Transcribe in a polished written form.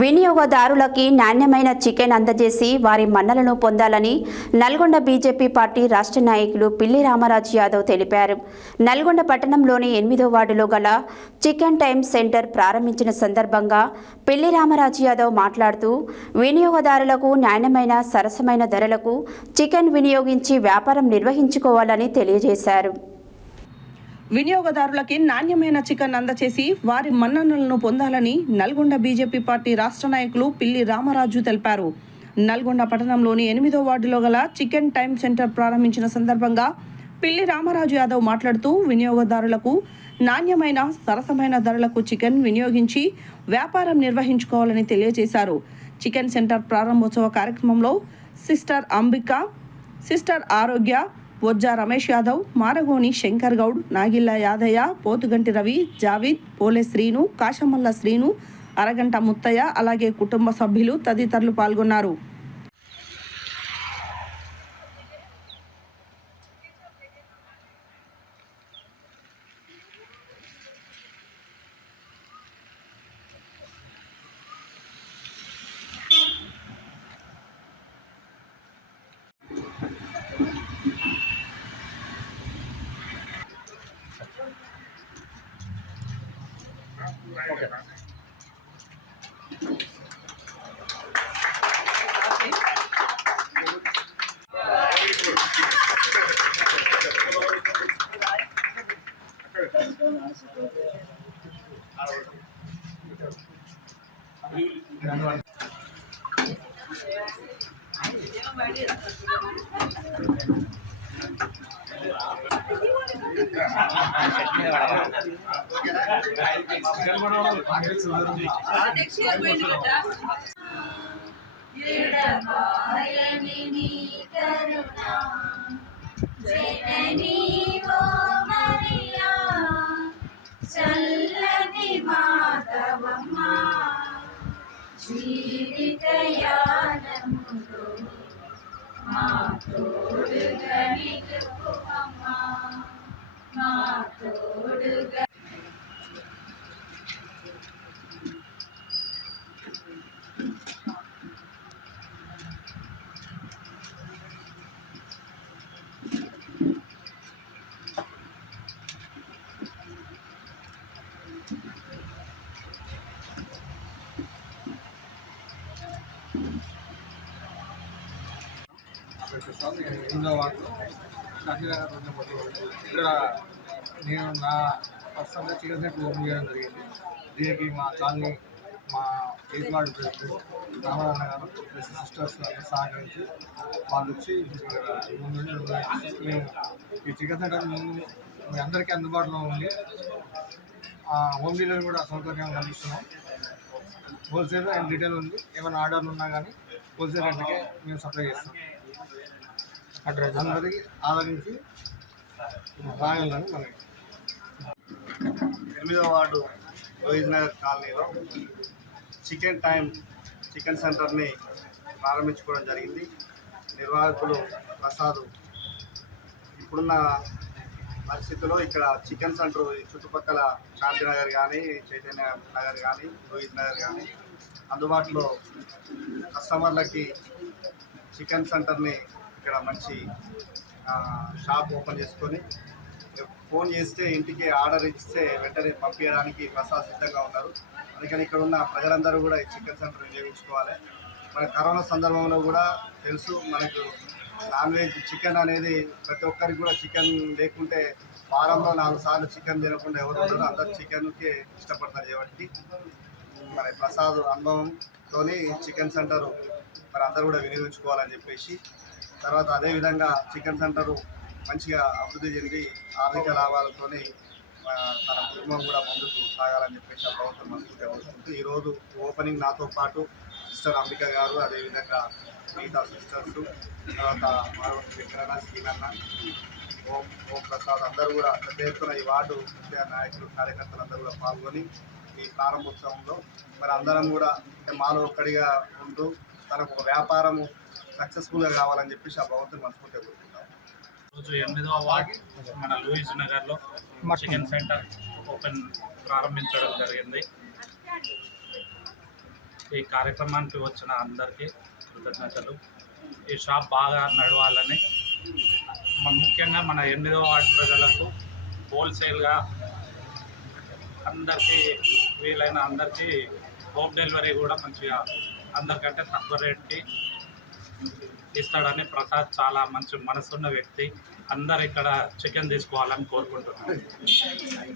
వినియోగదారులకి నాణ్యమైన చికెన్ అందజేసి వారి మన్నలను పొందాలని నల్గొండ బీజేపీ పార్టీ రాష్ట్ర నాయకులు పిల్లి రామరాజు యాదవ్ తెలిపారు. నల్గొండ పట్టణంలోని 8వ వార్డులో గల చికెన్ టైమ్ సెంటర్ ప్రారంభించిన సందర్భంగా పిల్లి రామరాజు యాదవ్ మాట్లాడుతూ వినియోగదారులకు నాణ్యమైన సరసమైన ధరలకు చికెన్ వినియోగించి వ్యాపారం నిర్వహించుకోవాలని తెలియజేశారు. వినియోగదారులకి నాణ్యమైన చికెన్ అందచేసి వారి మన్ననలను పొందాలని నల్గొండ బీజేపీ పార్టీ రాష్ట్ర నాయకులు పిల్లి రామరాజు తెలిపారు. నల్గొండ పట్టణంలోని 8వ వార్డులో గల చికెన్ టైమ్ సెంటర్ ప్రారంభించిన సందర్భంగా పిల్లి రామరాజు యాదవ్ మాట్లాడుతూ వినియోగదారులకు నాణ్యమైన సరసమైన ధరలకు చికెన్ వినియోగించి వ్యాపారం నిర్వహించుకోవాలని తెలియజేశారు. చికెన్ సెంటర్ ప్రారంభోత్సవ కార్యక్రమంలో సిస్టర్ అంబిక, సిస్టర్ ఆరోగ్య, బొజ్జా రమేష్ యాదవ్, మారగోని శంకర్ గౌడ్, నాగిల్ల యాదయ్య, పోతుగంటి రవి, జావీద్, పోలే శ్రీను, కాశమల్ల శ్రీను, అరగంట ముత్తయ్య, అలాగే కుటుంబ సభ్యులు తదితరులు పాల్గొన్నారు. చల్లని మాధవమ్మ జీవితయానములో మా తోడుగా నిలుపుమమ్మ, మా తోడుగా. ఇక్కడ నేను నా పర్సనల్గా చికెన్ సెంటర్ ఓపెన్ చేయడం జరిగింది. దీనికి మా కాలనీ, మా ఎయిత్ వార్డు ప్రెసిడెంట్ రామరాజన్న గారు ప్లస్ సిస్టర్స్ సహకరించి వాళ్ళు వచ్చి ముందు మేము ఈ చికెన్ సెంటర్ ముందు మీ అందరికీ అందుబాటులో ఉంది. హోమ్ డెలివరీ కూడా సౌకర్యం కల్పిస్తున్నాం. హోల్సేల్ అండ్ రిటైల్ ఉంది. ఏమైనా ఆర్డర్లు ఉన్నా కానీ హోల్సేల్ రేట్లకే మేము సప్లై చేస్తాం. అందరికీ ఆదరించి రాయాలని మనకి 8వ వార్డు రోహిత్ నగర్ కాలనీలో చికెన్ సెంటర్ని ప్రారంభించుకోవడం జరిగింది. నిర్వాహకులు ప్రసాద్. ఇప్పుడున్న పరిస్థితుల్లో ఇక్కడ చికెన్ సెంటర్ చుట్టుపక్కల శాంతినగర్ కానీ, చైతన్య నగర్ కానీ, రోహిత్ నగర్ కానీ అందుబాటులో కస్టమర్లకి చికెన్ సెంటర్ని ఇక్కడ మంచి షాప్ ఓపెన్ చేసుకొని ఫోన్ చేస్తే ఇంటికి ఆర్డర్ ఇస్తే వెంటనే పంపించడానికి ప్రసాద్ సిద్ధంగా ఉన్నారు. అందుకని ఇక్కడ ఉన్న ప్రజలందరూ కూడా ఈ చికెన్ సెంటర్ వినియోగించుకోవాలి. మన కరోనా సందర్భంలో కూడా తెలుసు, మనకు నాన్ వెజ్ చికెన్ అనేది ప్రతి ఒక్కరికి కూడా చికెన్ లేకుంటే వారంలో 4 సార్లు చికెన్ తినకుండా ఎవరు ఉంటారో అందరు చికెన్కే ఇష్టపడతారు. కాబట్టి మరి ప్రసాద్ అనుభవంతో చికెన్ సెంటర్ మరి అందరూ కూడా వినియోగించుకోవాలని చెప్పేసి, తర్వాత అదేవిధంగా చికెన్ సెంటరు మంచిగా అభివృద్ధి చెంది ఆర్థిక లాభాలతో తన కుటుంబం కూడా ముందుకు సాగాలని చెప్పేసి ఆ ప్రభుత్వం మనస్ఫూర్తిగా కోరుకుంటూ ఈరోజు ఓపెనింగ్ నాతో పాటు సిస్టర్ అంబిక గారు, అదేవిధంగా మిగతా సిస్టర్స్, తర్వాత విక్రణ, శ్రీనన్న, ఓం ప్రసాద్ అందరూ కూడా పెద్ద ఎత్తున ఈ వార్డు ముఖ్య నాయకులు, కార్యకర్తలు అందరూ కూడా పాల్గొని ఈ ప్రారంభోత్సవంలో మరి అందరం కూడా మాలో ఒక్కడిగా ఉంటూ తనకు ఒక వ్యాపారము సక్సెస్ఫుల్గా కావాలని చెప్పేసి ఆ భగవంతుని మనస్ఫూర్తిగా కోరుకుంటాం. రోజు 8వ వార్డు మన లూయిస్ నగర్లో చికెన్ సెంటర్ ఓపెన్ ప్రారంభించడం జరిగింది. ఈ కార్యక్రమానికి వచ్చిన అందరికీ కృతజ్ఞతలు. ఈ షాప్ బాగా నడవాలని, ముఖ్యంగా మన 8వ వార్డు ప్రజలకు హోల్సేల్గా అందరికీ వీలైన అందరికీ హోమ్ డెలివరీ కూడా మంచిగా అందరికంటే తక్కువ రేట్కి ఇస్తాడని ప్రసాద్ చాలా మంచి మనసున్న వ్యక్తి. అందరు ఇక్కడ చికెన్ తీసుకోవాలని కోరుకుంటున్నాను.